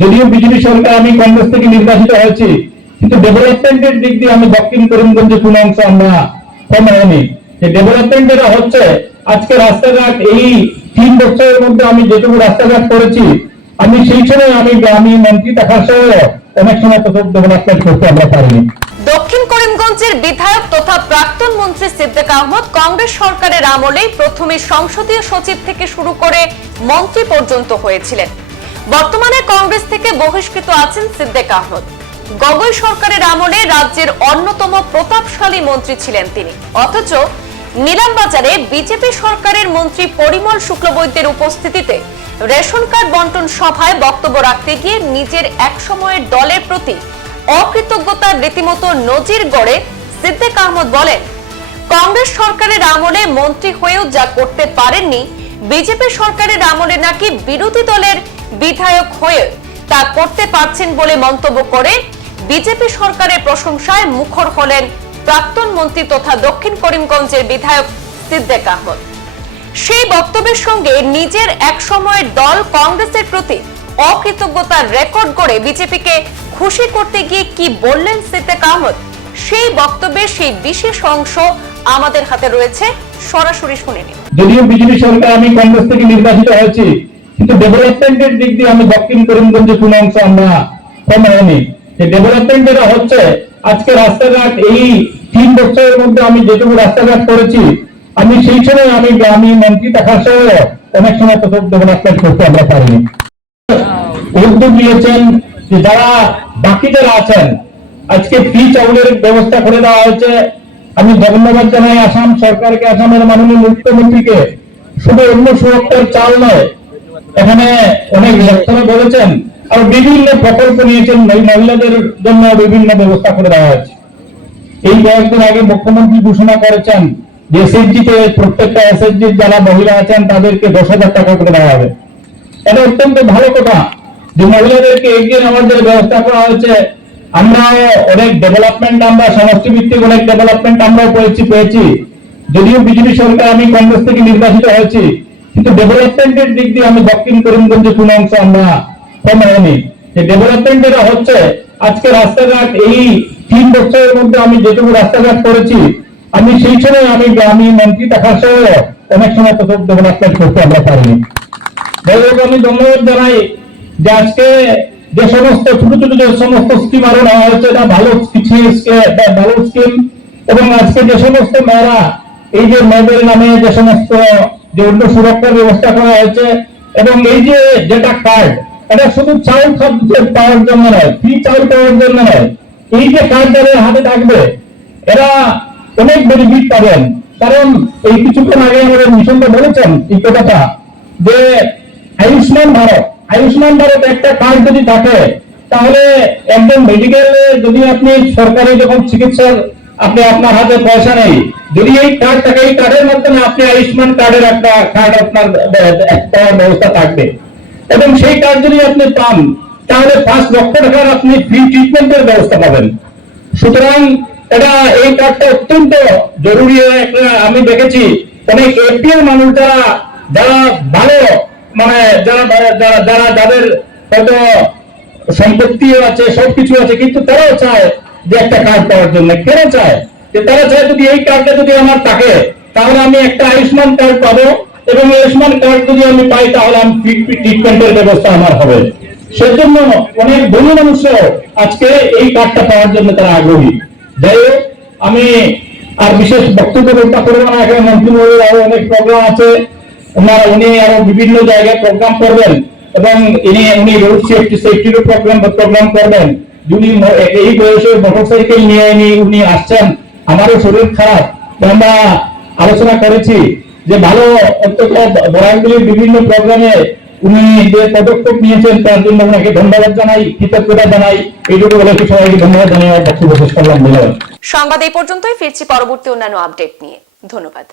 যদিও বিজেপি সরকার, আমি কংগ্রেস থেকে নির্বাচিত হয়েছি, কিন্তু ডেভেলপমেন্টের দিক দিয়ে আমি দক্ষিণ করিমগঞ্জে কোনো অংশ আমরা কম হয়নি। যে ডেভেলপমেন্ট যেটা হচ্ছে, আজকে রাস্তাঘাট এই 3 বছরের মধ্যে আমি যেটুকু রাস্তাঘাট করেছি, আমি সেই সময় আমি মন্ত্রী থাকার সময় অনেক সময় তত ডেভেলপমেন্ট করতে আমরা পারিনি। দক্ষিণ করিমগঞ্জের বিধায়ক তথা প্রাক্তন মন্ত্রী সিদ্দিক আহমদ কংগ্রেস সরকারের আমলেই প্রথমে সংসদীয় সচিব থেকে শুরু করে মন্ত্রী পর্যন্ত হয়েছিলেন। বর্তমানে কংগ্রেস থেকে বহিষ্কৃত আছেন সিদ্দিক আহমদ। গগৈ সরকারের আমলে রাজ্যের অন্যতম প্রতাপশালী মন্ত্রী ছিলেন তিনি। অথচ নিলামবাজারে বিজেপি সরকারের মন্ত্রী পরিমল শুক্লবৈদ্যের উপস্থিতিতে রেশন কার্ড বন্টন সভায় বক্তব্য রাখতে গিয়ে নিজের একসময়ের দলের প্রতি অকৃতজ্ঞতার রীতিমতো নজির গড়ে সিদ্দিক আহমদ বলেন, কংগ্রেস সরকারের আমলে মন্ত্রী হয়েও যা করতে পারেননি, বিজেপি সরকারের আমলে নাকি বিরোধী দলের বিধায়ক হয়ে তা করতে পারছেন বলে মন্তব্য করে বিজেপি সরকারের প্রশংসায় মুখর হলেন প্রাক্তন মন্ত্রী তথা দক্ষিণ করিমগঞ্জের বিধায়ক সিদ্দিক আহমদ। সেই বক্তব্যের সঙ্গে নিজের এক সময়ের দল কংগ্রেসের প্রতি অকৃতজ্ঞতার রেকর্ড গড়ে বিজেপিকে খুশি করতে গিয়ে কি বললেন সিদ্দিক আহমদ, সেই বক্তব্যের সেই বিশেষ অংশ আমাদের হাতে রয়েছে, সরাসরি শুনে নিন। যদিও বিজেপি সরকার, আমি কংগ্রেস থেকে নির্বাচিত হয়েছি, কিন্তু ডেভেলপমেন্টের দিক দিয়ে আমি দক্ষিণ করিমগঞ্জে কোনো অংশ আমরা কম হয়নি। যে ডেভেলপমেন্ট যেটা হচ্ছে, আজকে রাস্তাঘাট এই 3 বছরের মধ্যে আমি যেটুকু রাস্তাঘাট করেছি, আমি সেই সময় আমি মন্ত্রী থাকার সময় অনেক সময় তত ডেভেলপমেন্ট করতে আমরা পারিনি। উদ্যোগ নিয়েছেন যে যারা বাকি যারা আছেন, আজকে ফ্রি চাউলের ব্যবস্থা করে দেওয়া হয়েছে। আমি ধন্যবাদ জানাই আসাম সরকারকে, আসামের মাননীয় মুখ্যমন্ত্রীকে। শুধু অন্য সুরক্ষার চাল নয়, এখানে অনেক বক্তব্য বলেছেন, আর বিভিন্ন প্রকল্প নিয়েছেন, মহিলাদের জন্য বিভিন্ন ব্যবস্থা করে দেওয়া হয়েছে। এই কয়েকদিন আগে মুখ্যমন্ত্রী ঘোষণা করেছেন যে এসএসজিতে প্রত্যেকটা এসএসজি যারা মহিলা আছেন তাদেরকে 10,000 টাকা করে দেওয়া হবে। এটা অত্যন্ত ভালো কথা যে মহিলাদেরকে এগিয়ে নেওয়ার যে ব্যবস্থা করা হয়েছে। আমরা অনেক ডেভেলপমেন্ট, আমরা সমষ্টি ভিত্তিক অনেক ডেভেলপমেন্ট আমরাও পেয়েছি। যদিও বিজেপি সরকার, আমি কংগ্রেস থেকে নির্বাচিত হয়েছি, কিন্তু ডেভেলপমেন্টের দিক দিয়ে আমি দক্ষিণ করিমগঞ্জে কোনো অংশ আমরা কম হয়নি। যে ডেভেলপমেন্ট যেটা হচ্ছে, আজকে রাস্তাঘাট এই 3 বছরের মধ্যে আমি যেটুকু রাস্তাঘাট করেছি, আমি সেই সময় আমি মন্ত্রী থাকার সময় অনেক সময় তত ডেভেলপমেন্ট করতে আমরা পারিনি। আমি ধন্যবাদ জানাই যে আজকে যে সমস্ত ছোট ছোট যে সমস্ত স্কিম আরো নেওয়া হয়েছে, এটা ভালো স্কিম। এবং আজকে যে সমস্ত মেয়েরা, এই যে মেয়েদের নামে যে সমস্ত যে অন্য সুরক্ষার ব্যবস্থা করা হয়েছে, এবং এই যে যেটা কার্ড, এটা শুধু চাউল পাওয়ার জন্য নয়, ফ্রি চাউল পাওয়ার জন্য নয়, এই যে কার্ড যাদের হাতে থাকবে এরা অনেক বেনিফিট পাবেন। কারণ এই কিছুক্ষণ আগে আমাদের মিশনটা বলেছেন এই কথাটা যে আয়ুষ্মান ভারত একটা কার্ড যদি থাকে, তাহলে একদম মেডিকেলে যদি আপনি সরকারি যখন চিকিৎসার আপনার হাতে পয়সা নেই, যদি এই কার্ড থাকে, এই কার্ডের মাধ্যমে আপনি আয়ুষ্মান কার্ডের একটা কার্ড আপনার ব্যবস্থা থাকবে। এবং সেই কার্ড যদি আপনি পান, তাহলে 5 লক্ষ টাকার আপনি ফ্রি ট্রিটমেন্টের ব্যবস্থা পাবেন। সুতরাং এটা এই কার্ডটা অত্যন্ত জরুরি। আমি দেখেছি অনেক এপিএল মানুষ যারা ভালো, মানে যাদের হয়তো সম্পত্তিও আছে, সবকিছু আছে, কিন্তু তারাও চায় যে একটা কার্ড পাওয়ার জন্য। কেন চায়? যে তারা চায় যদি এই কার্ডটা যদি আমার থাকে, তাহলে আমি একটা আয়ুষ্মান কার্ড পাবো, এবং আয়ুষ্মান কার্ড যদি আমি পাই, তাহলে আমি ফ্রি ট্রিটমেন্টের ব্যবস্থা আমার হবে। সেজন্য অনেক ধনী মানুষও আজকে এই কার্ডটা পাওয়ার জন্য তারা আগ্রহী। যাই হোক, আমি আর বিশেষ বক্তব্য করবো না। এখানে মন্ত্রী মহোদয়ের আরো অনেক প্রোগ্রাম আছে, উনি আরো বিভিন্ন জায়গায় প্রোগ্রাম করবেন, এবং উনি রোড সেফটির প্রোগ্রাম করবেন। এই বয়সে মোটরসাইকেল নিয়ে উনি আসছেন, আমারও শরীর খারাপ, আমরা আলোচনা করেছি যে ভালো অন্তত বরাকগুলির বিভিন্ন প্রোগ্রামে উনি যে পদক্ষেপ নিয়েছেন তার জন্য ওনাকে ধন্যবাদ জানাই, কৃতজ্ঞতা জানাই। এইটুকু বলে সবাইকে ধন্যবাদ জানিয়ে বক্তব্য শেষ করলাম। ধন্যবাদ। সংবাদ এই পর্যন্তই, ফিরছি পরবর্তী অন্যান্য আপডেট নিয়ে। ধন্যবাদ।